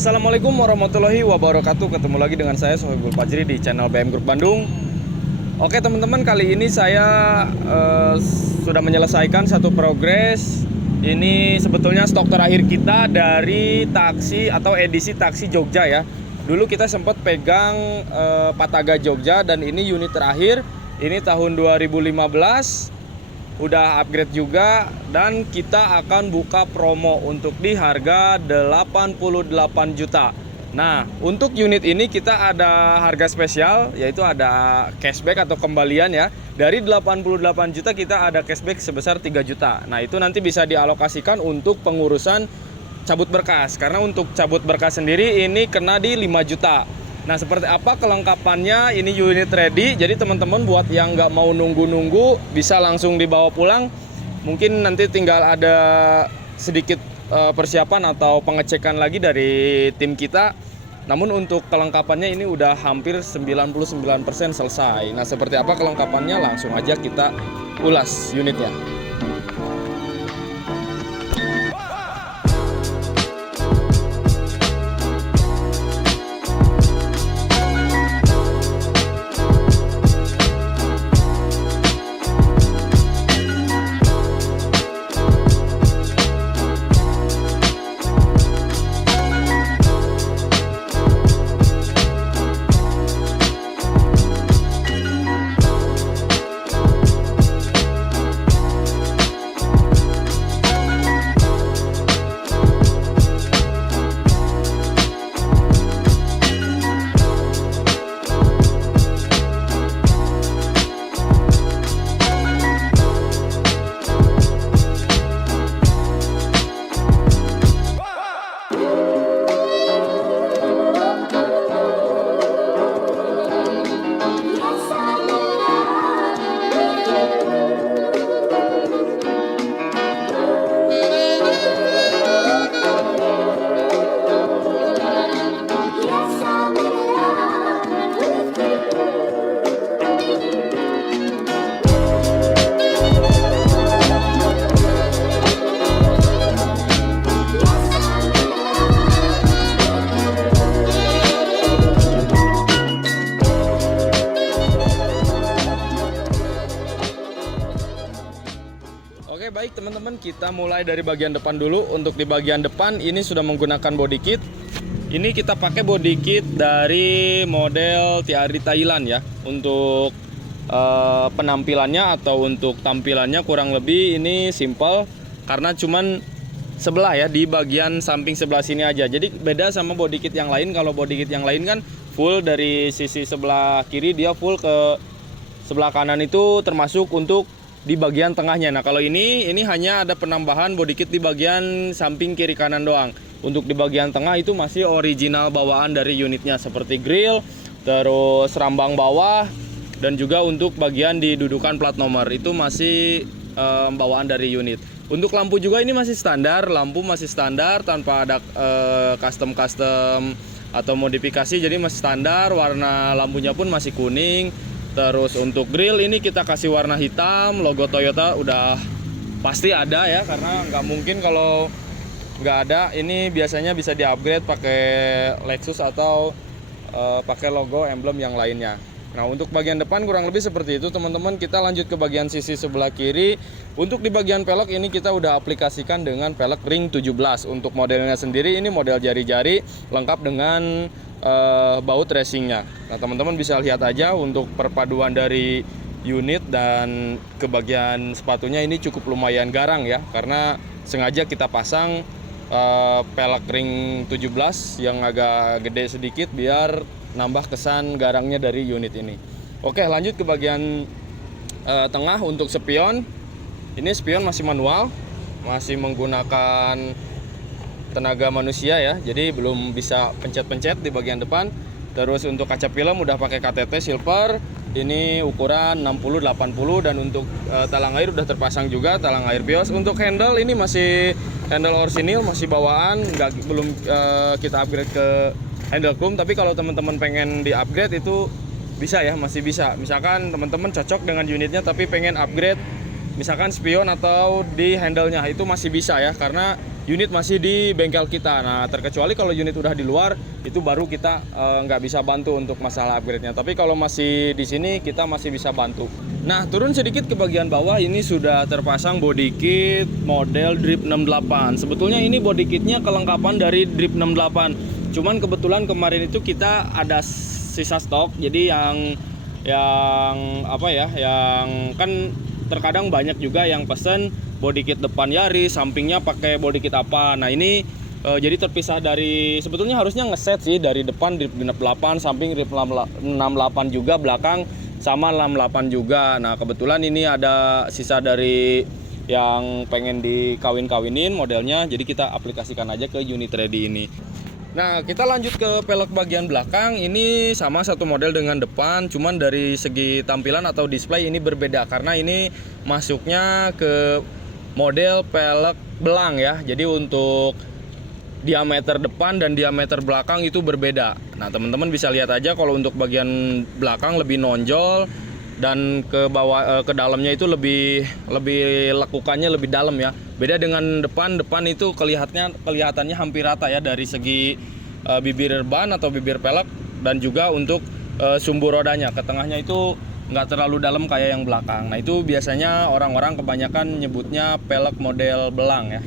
Assalamualaikum warahmatullahi wabarakatuh. Ketemu lagi dengan saya Sohibul Fajri di channel BM Group Bandung. Oke teman-teman, kali ini saya sudah menyelesaikan satu progres. Ini sebetulnya stok terakhir kita dari taksi atau edisi taksi Jogja ya. Dulu kita sempat pegang Pataga Jogja dan ini unit terakhir. Ini tahun 2015. Udah upgrade juga dan kita akan buka promo untuk di harga 88 juta. Nah, untuk unit ini kita ada harga spesial, yaitu ada cashback atau kembalian ya. Dari 88 juta kita ada cashback sebesar 3 juta. Nah, itu nanti bisa dialokasikan untuk pengurusan cabut berkas. Karena untuk cabut berkas sendiri ini kena di 5 juta. Nah, seperti apa kelengkapannya? Ini unit ready. Jadi teman-teman buat yang nggak mau nunggu-nunggu bisa langsung dibawa pulang. Mungkin nanti tinggal ada sedikit persiapan atau pengecekan lagi dari tim kita. Namun untuk kelengkapannya ini udah hampir 99% selesai. Nah, seperti apa kelengkapannya? Langsung aja kita ulas unitnya. Oke baik teman-teman, kita mulai dari bagian depan dulu. Untuk di bagian depan ini sudah menggunakan body kit. Ini kita pakai body kit dari model TRD Thailand ya. Untuk penampilannya atau untuk tampilannya kurang lebih ini simple. Karena cuman sebelah ya, di bagian samping sebelah sini aja. Jadi beda sama body kit yang lain. Kalau body kit yang lain kan full dari sisi sebelah kiri, dia full ke sebelah kanan itu termasuk untuk di bagian tengahnya. Nah kalau ini hanya ada penambahan body kit di bagian samping kiri kanan doang. Untuk di bagian tengah itu masih original bawaan dari unitnya, seperti grill, terus rambang bawah, dan juga untuk bagian di dudukan plat nomor itu masih bawaan dari unit. Untuk lampu juga ini masih standar, lampu masih standar tanpa ada custom atau modifikasi, jadi masih standar. Warna lampunya pun masih kuning. Terus untuk grill ini kita kasih warna hitam, logo Toyota udah pasti ada ya, karena nggak mungkin kalau nggak ada. Ini biasanya bisa di-upgrade pakai Lexus atau pakai logo emblem yang lainnya. Nah untuk bagian depan kurang lebih seperti itu teman-teman. Kita lanjut ke bagian sisi sebelah kiri. Untuk di bagian pelek ini kita udah aplikasikan dengan pelek ring 17. Untuk modelnya sendiri ini model jari-jari lengkap dengan baut racingnya. Nah teman-teman bisa lihat aja untuk perpaduan dari unit dan ke bagian sepatunya ini cukup lumayan garang ya, karena sengaja kita pasang pelek ring 17 yang agak gede sedikit biar nambah kesan garangnya dari unit ini. Oke lanjut ke bagian tengah. Untuk spion, ini spion masih manual, masih menggunakan tenaga manusia ya, jadi belum bisa pencet-pencet di bagian depan. Terus untuk kaca film udah pakai KTT silver, ini ukuran 60-80, dan untuk talang air udah terpasang juga, talang air bios. Untuk handle ini masih handle orsinil, masih bawaan, belum kita upgrade ke handle chrome. Tapi kalau teman-teman pengen di upgrade itu bisa ya, masih bisa. Misalkan teman-teman cocok dengan unitnya tapi pengen upgrade misalkan spion atau di handle-nya, itu masih bisa ya, karena unit masih di bengkel kita. Nah, terkecuali kalau unit udah di luar, itu baru kita nggak bisa bantu untuk masalah upgrade-nya. Tapi kalau masih di sini, kita masih bisa bantu. Nah, turun sedikit ke bagian bawah, ini sudah terpasang body kit model Drip 68. Sebetulnya ini body kitnya kelengkapan dari Drip 68. Cuman kebetulan kemarin itu kita ada sisa stok, jadi yang apa ya, yang kan terkadang banyak juga yang pesen body kit depan Yaris, sampingnya pakai body kit apa. Nah ini jadi terpisah dari, sebetulnya harusnya ngeset sih dari depan Drip 68, samping Drip 68 juga, belakang sama 68 juga. Nah kebetulan ini ada sisa dari yang pengen dikawin-kawinin modelnya, jadi kita aplikasikan aja ke unit ready ini. Nah kita lanjut ke pelek bagian belakang. Ini sama satu model dengan depan, cuman dari segi tampilan atau display ini berbeda karena ini masuknya ke model pelek belang ya. Jadi untuk diameter depan dan diameter belakang itu berbeda. Nah teman-teman bisa lihat aja kalau untuk bagian belakang lebih nonjol dan ke bawah ke dalamnya itu lebih lekukannya lebih dalam ya. Beda dengan depan itu kelihatannya hampir rata ya dari segi bibir ban atau bibir pelek, dan juga untuk sumbu rodanya ke tengahnya itu nggak terlalu dalam kayak yang belakang. Nah itu biasanya orang-orang kebanyakan nyebutnya pelek model belang ya.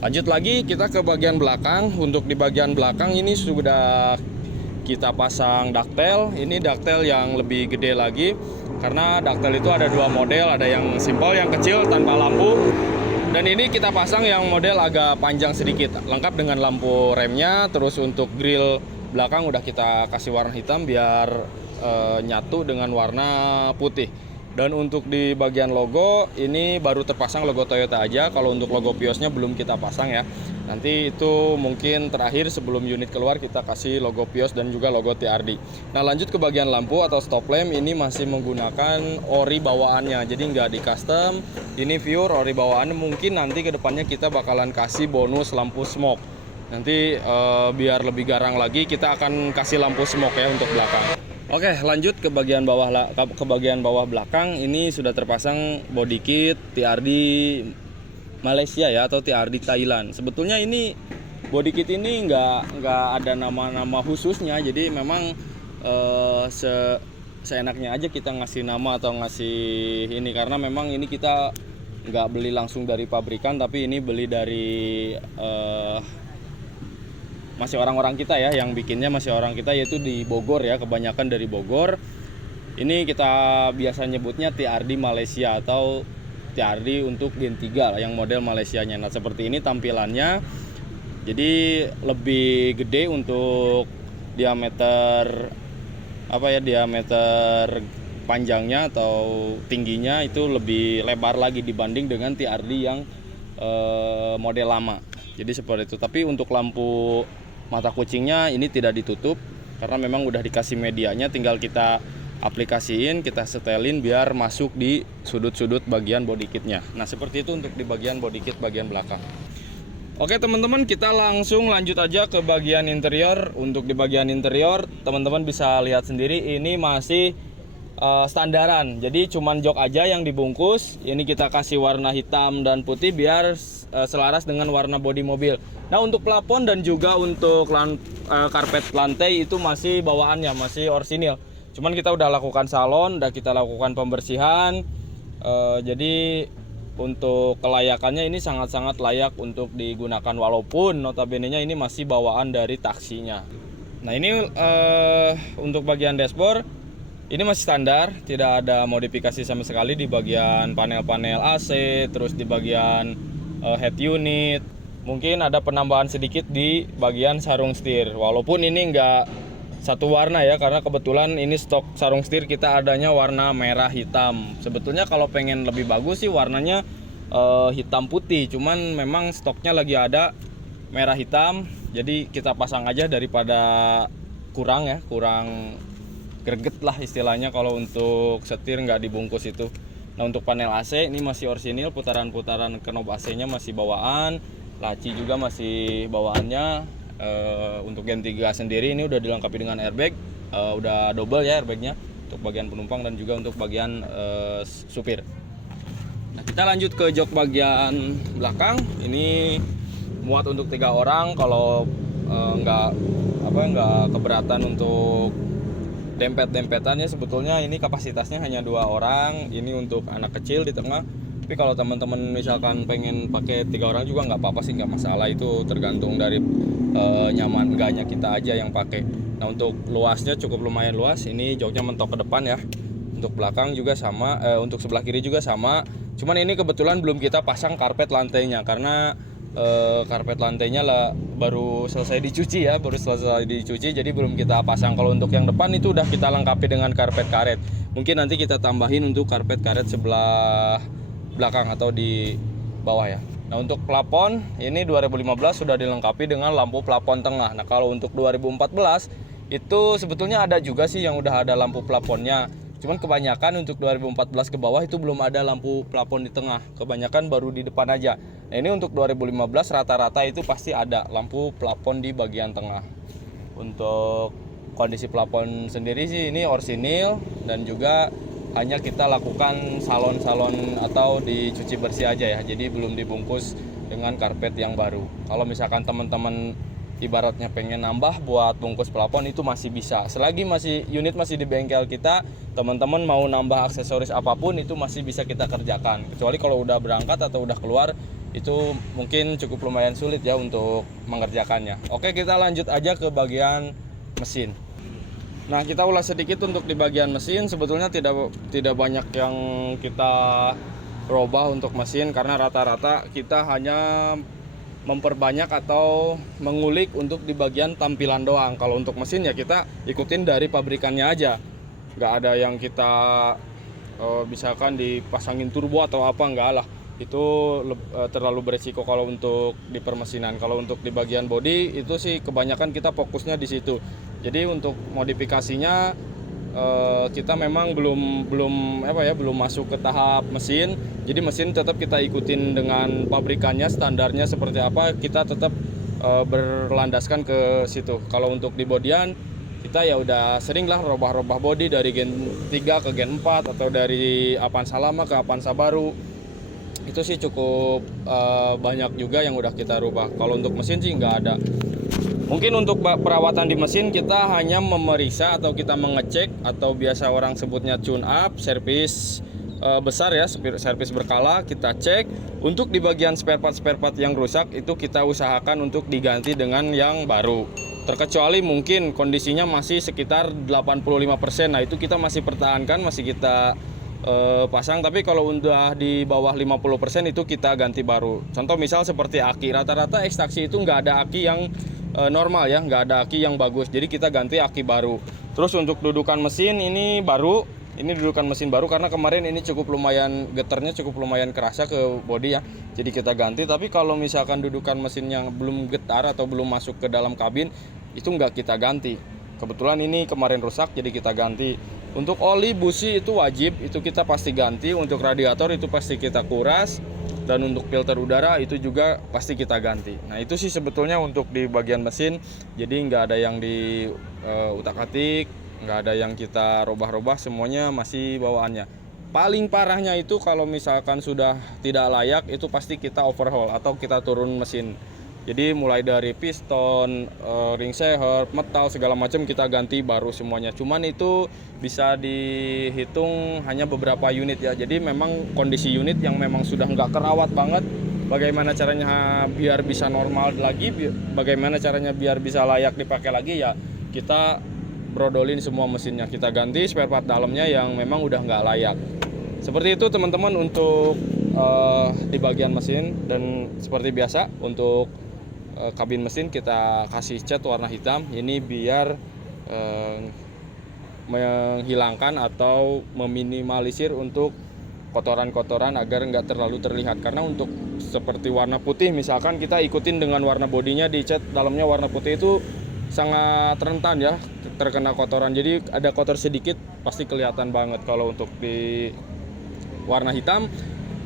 Lanjut lagi kita ke bagian belakang. Untuk di bagian belakang ini sudah kita pasang ductile. Ini ductile yang lebih gede lagi karena ductile itu ada dua model, ada yang simple yang kecil tanpa lampu, dan ini kita pasang yang model agak panjang sedikit, lengkap dengan lampu remnya. Terus untuk grill belakang udah kita kasih warna hitam biar nyatu dengan warna putih. Dan untuk di bagian logo ini baru terpasang logo Toyota aja. Kalau untuk logo Viosnya belum kita pasang ya. Nanti itu mungkin terakhir sebelum unit keluar kita kasih logo Vios dan juga logo TRD. Nah lanjut ke bagian lampu atau stop lamp, ini masih menggunakan ori bawaannya, jadi nggak di custom. Ini pure ori bawaannya. Mungkin nanti kedepannya kita bakalan kasih bonus lampu smoke. Nanti biar lebih garang lagi kita akan kasih lampu smoke ya untuk belakang. Oke, lanjut ke bagian bawah belakang. Ini sudah terpasang body kit TRD Malaysia ya atau TRD Thailand. Sebetulnya ini body kit ini nggak ada nama-nama khususnya. Jadi memang seenaknya aja kita ngasih nama atau ngasih ini, karena memang ini kita nggak beli langsung dari pabrikan, tapi ini beli dari masih orang-orang kita ya, yang bikinnya masih orang kita, yaitu di Bogor ya, kebanyakan dari Bogor. Ini kita biasa nyebutnya TRD Malaysia atau TRD untuk Gen 3 lah, yang model Malaysianya. Nah seperti ini tampilannya, jadi lebih gede untuk diameter diameter panjangnya atau tingginya itu lebih lebar lagi dibanding dengan TRD yang model lama. Jadi seperti itu. Tapi untuk lampu mata kucingnya ini tidak ditutup karena memang udah dikasih medianya, tinggal kita aplikasiin, kita setelin biar masuk di sudut-sudut bagian body kitnya. Nah seperti itu untuk di bagian body kit bagian belakang. Oke teman-teman, kita langsung lanjut aja ke bagian interior. Untuk di bagian interior teman-teman bisa lihat sendiri, ini masih standaran, jadi cuman jok aja yang dibungkus. Ini kita kasih warna hitam dan putih biar selaras dengan warna bodi mobil. Nah untuk plafon dan juga untuk karpet lantai itu masih bawaannya, masih orsinil. Cuman kita udah lakukan salon, udah kita lakukan pembersihan. Jadi untuk kelayakannya ini sangat-sangat layak untuk digunakan, walaupun notabene-nya ini masih bawaan dari taksinya. Nah ini untuk bagian dashboard ini masih standar, tidak ada modifikasi sama sekali di bagian panel-panel AC, terus di bagian head unit. Mungkin ada penambahan sedikit di bagian sarung setir, walaupun ini enggak satu warna ya, karena kebetulan ini stok sarung setir kita adanya warna merah hitam. Sebetulnya kalau pengen lebih bagus sih warnanya hitam putih, cuman memang stoknya lagi ada merah hitam, jadi kita pasang aja daripada kurang greget lah istilahnya kalau untuk setir nggak dibungkus itu. Nah untuk panel AC ini masih orsinil, putaran-putaran knob AC-nya masih bawaan, laci juga masih bawaannya. Untuk Gen 3 sendiri ini udah dilengkapi dengan airbag, udah double ya airbagnya untuk bagian penumpang dan juga untuk bagian supir. Nah kita lanjut ke jok bagian belakang. Ini muat untuk 3 orang. Kalau nggak keberatan untuk dempet-dempetannya, sebetulnya ini kapasitasnya hanya 2 orang. Ini untuk anak kecil di tengah. Tapi kalau teman-teman misalkan pengen pakai 3 orang juga nggak apa-apa sih, nggak masalah. Itu tergantung dari nyaman enggaknya kita aja yang pakai. Nah, untuk luasnya cukup lumayan luas. Ini joknya mentok ke depan ya. Untuk belakang juga sama, untuk sebelah kiri juga sama. Cuman ini kebetulan belum kita pasang karpet lantainya karena karpet lantainya lah baru selesai dicuci ya, jadi belum kita pasang. Kalau untuk yang depan itu udah kita lengkapi dengan karpet karet. Mungkin nanti kita tambahin untuk karpet karet sebelah belakang atau di bawah ya. Nah, untuk plafon ini 2015 sudah dilengkapi dengan lampu plafon tengah. Nah, kalau untuk 2014 itu sebetulnya ada juga sih yang udah ada lampu plafonnya. Cuman kebanyakan untuk 2014 ke bawah itu belum ada lampu plafon di tengah. Kebanyakan baru di depan aja. Nah, ini untuk 2015 rata-rata itu pasti ada lampu plafon di bagian tengah. Untuk kondisi plafon sendiri sih ini orsinil dan juga hanya kita lakukan salon-salon atau dicuci bersih aja ya. Jadi belum dibungkus dengan karpet yang baru. Kalau misalkan teman-teman ibaratnya pengen nambah buat bungkus plafon itu masih bisa. Selagi unit masih di bengkel kita, teman-teman mau nambah aksesoris apapun itu masih bisa kita kerjakan. Kecuali kalau udah berangkat atau udah keluar itu mungkin cukup lumayan sulit ya untuk mengerjakannya. Oke, kita lanjut aja ke bagian mesin. Nah, kita ulas sedikit untuk di bagian mesin. Sebetulnya tidak banyak yang kita robah untuk mesin karena rata-rata kita hanya memperbanyak atau mengulik untuk di bagian tampilan doang. Kalau untuk mesin ya kita ikutin dari pabrikannya aja. Nggak ada yang kita misalkan dipasangin turbo atau apa, enggak lah. Itu terlalu beresiko kalau untuk di permesinan. Kalau untuk di bagian bodi itu sih kebanyakan kita fokusnya di situ. Jadi untuk modifikasinya kita memang belum masuk ke tahap mesin. Jadi mesin tetap kita ikutin dengan pabrikannya, standarnya seperti apa, kita tetap berlandaskan ke situ. Kalau untuk di bodian kita ya udah sering lah robah-robah bodi dari Gen 3 ke Gen 4 atau dari Avanza lama ke Avanza baru. Itu sih cukup banyak juga yang udah kita rubah. Kalau untuk mesin sih nggak ada. Mungkin untuk perawatan di mesin kita hanya memeriksa atau kita mengecek atau biasa orang sebutnya tune up, servis besar ya, servis berkala kita cek. Untuk di bagian spare part yang rusak itu kita usahakan untuk diganti dengan yang baru. Terkecuali mungkin kondisinya masih sekitar 85%. Nah, itu kita masih pertahankan, masih kita pasang. Tapi kalau udah di bawah 50% itu kita ganti baru. Contoh misal seperti aki, rata-rata ekstraksi itu nggak ada aki yang normal ya, nggak ada aki yang bagus, jadi kita ganti aki baru. Terus untuk dudukan mesin ini baru, ini dudukan mesin baru karena kemarin ini cukup lumayan getarnya, cukup lumayan kerasa ke bodi ya, jadi kita ganti. Tapi kalau misalkan dudukan mesin yang belum getar atau belum masuk ke dalam kabin itu nggak kita ganti. Kebetulan ini kemarin rusak jadi kita ganti. Untuk oli busi itu wajib, itu kita pasti ganti. Untuk radiator itu pasti kita kuras. Dan untuk filter udara itu juga pasti kita ganti. Nah, itu sih sebetulnya untuk di bagian mesin. Jadi nggak ada yang di utak-atik, nggak ada yang kita robah-robah, semuanya masih bawaannya. Paling parahnya itu kalau misalkan sudah tidak layak itu pasti kita overhaul atau kita turun mesin. Jadi mulai dari piston, ring seher, metal segala macam kita ganti baru semuanya. Cuman itu bisa dihitung hanya beberapa unit ya. Jadi memang kondisi unit yang memang sudah nggak kerawat banget. Bagaimana caranya biar bisa normal lagi, bagaimana caranya biar bisa layak dipakai lagi ya, kita brodolin semua mesinnya, kita ganti spare part dalamnya yang memang udah nggak layak. Seperti itu teman-teman untuk di bagian mesin. Dan seperti biasa untuk kabin mesin kita kasih cat warna hitam. Ini biar menghilangkan atau meminimalisir untuk kotoran-kotoran agar nggak terlalu terlihat. Karena untuk seperti warna putih misalkan kita ikutin dengan warna bodinya, dicat dalamnya warna putih itu sangat rentan ya terkena kotoran. Jadi ada kotor sedikit pasti kelihatan banget. Kalau untuk di warna hitam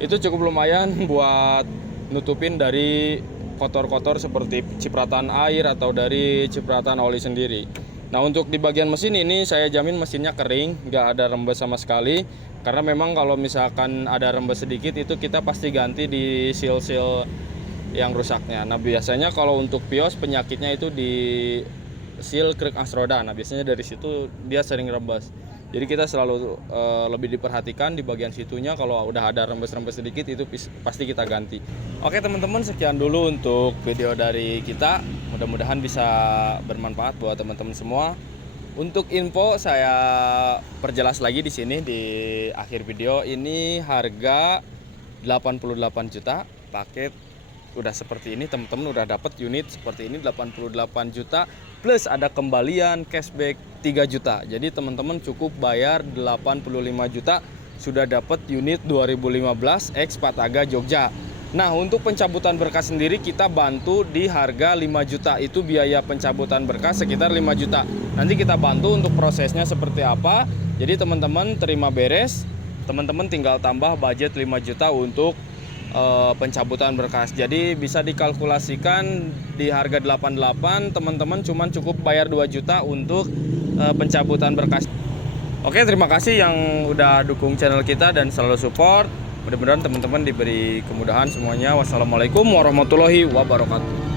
itu cukup lumayan buat nutupin dari kotor-kotor seperti cipratan air atau dari cipratan oli sendiri. Nah, untuk di bagian mesin ini saya jamin mesinnya kering, nggak ada rembes sama sekali. Karena memang kalau misalkan ada rembes sedikit itu kita pasti ganti di seal-seal yang rusaknya. Nah biasanya kalau untuk Vios penyakitnya itu di seal krek as roda. Nah biasanya dari situ dia sering rembes. Jadi kita selalu lebih diperhatikan di bagian situnya. Kalau udah ada rembes-rembes sedikit itu pasti kita ganti. Oke teman-teman, sekian dulu untuk video dari kita. Mudah-mudahan bisa bermanfaat buat teman-teman semua. Untuk info saya perjelas lagi di sini di akhir video. Ini harga 88 juta paket udah seperti ini, teman-teman udah dapat unit seperti ini 88 juta plus ada kembalian cashback 3 juta. Jadi teman-teman cukup bayar 85 juta sudah dapat unit 2015 X Pataga Jogja. Nah, untuk pencabutan berkas sendiri kita bantu di harga 5 juta. Itu biaya pencabutan berkas sekitar 5 juta. Nanti kita bantu untuk prosesnya seperti apa. Jadi teman-teman terima beres, teman-teman tinggal tambah budget 5 juta untuk pencabutan berkas. Jadi bisa dikalkulasikan di harga 88 teman-teman cuman cukup bayar 2 juta untuk pencabutan berkas. Oke, terima kasih yang udah dukung channel kita dan selalu support. Mudah-mudahan teman-teman diberi kemudahan semuanya. Wassalamualaikum warahmatullahi wabarakatuh.